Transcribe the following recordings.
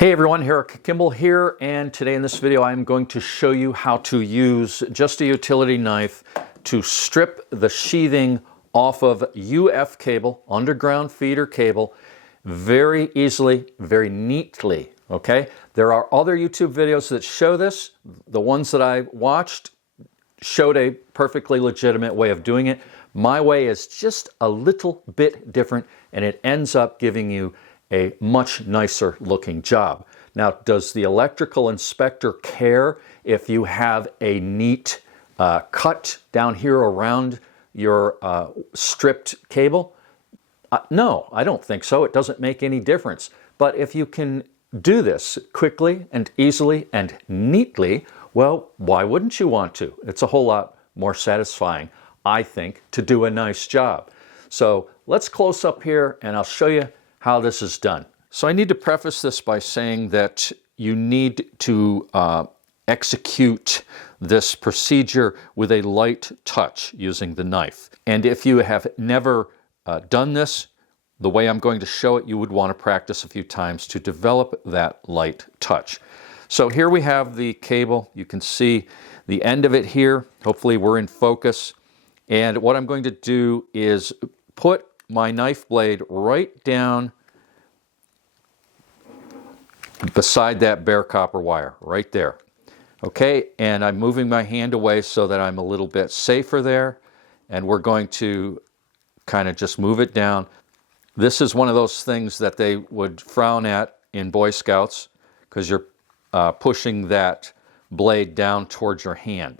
Hey everyone, Eric Kimball here, and today in this video I'm going to show you how to use just a utility knife to strip the sheathing off of UF cable, underground feeder cable, very easily, very neatly, okay? There are other YouTube videos that show this. The ones that I watched showed a perfectly legitimate way of doing it. My way is just a little bit different, and it ends up giving you a much nicer looking job. Now, does the electrical inspector care if you have a neat cut down here around your stripped cable? No, I don't think so. It doesn't make any difference. But if you can do this quickly and easily and neatly, well, why wouldn't you want to? It's a whole lot more satisfying, I think, to do a nice job. So let's close up here and I'll show you how this is done. So I need to preface this by saying that you need to execute this procedure with a light touch using the knife. And if you have never done this the way I'm going to show it, you would want to practice a few times to develop that light touch. So here we have the cable. You can see the end of it here. Hopefully we're in focus. And what I'm going to do is put my knife blade right down beside that bare copper wire, right there. Okay, and I'm moving my hand away so that I'm a little bit safer there, and we're going to kind of just move it down. This is one of those things that they would frown at in Boy Scouts because you're pushing that blade down towards your hand.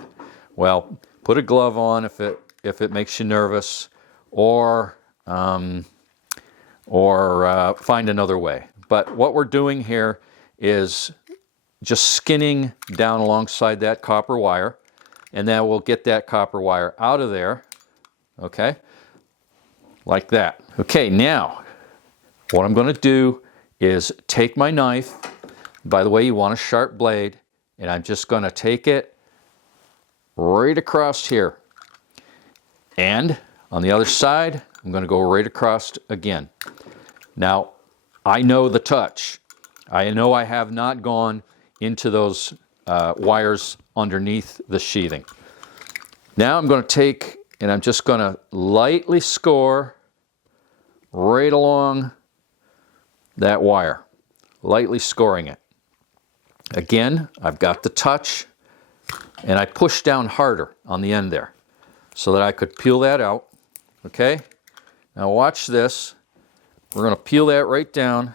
Well, put a glove on if it makes you nervous, or find another way. But what we're doing here is just skinning down alongside that copper wire, and then we'll get that copper wire out of there, okay, like that. Okay, now what I'm going to do is take my knife. By the way, you want a sharp blade, and I'm just going to take it right across here, and on the other side I'm going to go right across again. Now, I know the touch. I know I have not gone into those wires underneath the sheathing. Now I'm going to take, and I'm just going to lightly score right along that wire, lightly scoring it. Again, I've got the touch, and I push down harder on the end there so that I could peel that out. Okay? Now watch this. We're going to peel that right down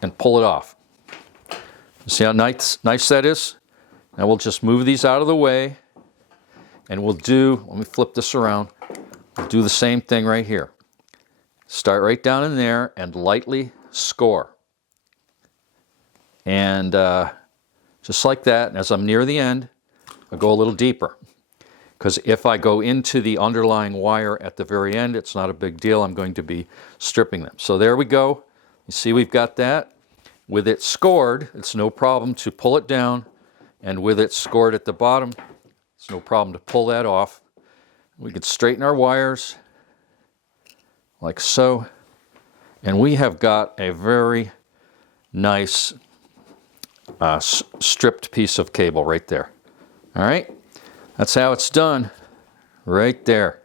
and pull it off. See how nice that is? Now we'll just move these out of the way, and we'll do, let me flip this around, we'll do the same thing right here. Start right down in there and lightly score. And just like that, and as I'm near the end, I'll go a little deeper. Because if I go into the underlying wire at the very end, it's not a big deal. I'm going to be stripping them. So there we go. You see we've got that. With it scored, it's no problem to pull it down. And with it scored at the bottom, it's no problem to pull that off. We can straighten our wires like so. And we have got a very nice stripped piece of cable right there. All right? That's how it's done, right there.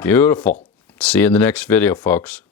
Beautiful. See you in the next video, folks.